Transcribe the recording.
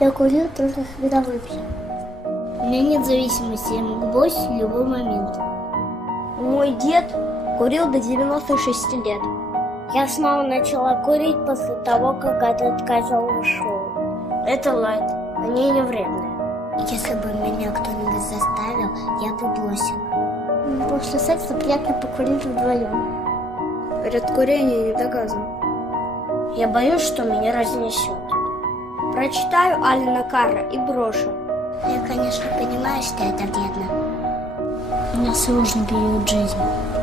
Я курю только когда выпью. У меня нет зависимости, я могу бросить в любой момент. Мой дед курил до 96 лет. Я снова начала курить после того, как этот козел ушел. Это лайт, они не вредные. Если бы меня кто-нибудь заставил, я бы бросила. После секса приятно покурить вдвоем. Говорят, курение не доказано. Я боюсь, что меня разнесет. Прочитаю Алена Карра и брошу. Я, конечно, понимаю, что это вредно. У меня сложный период жизни.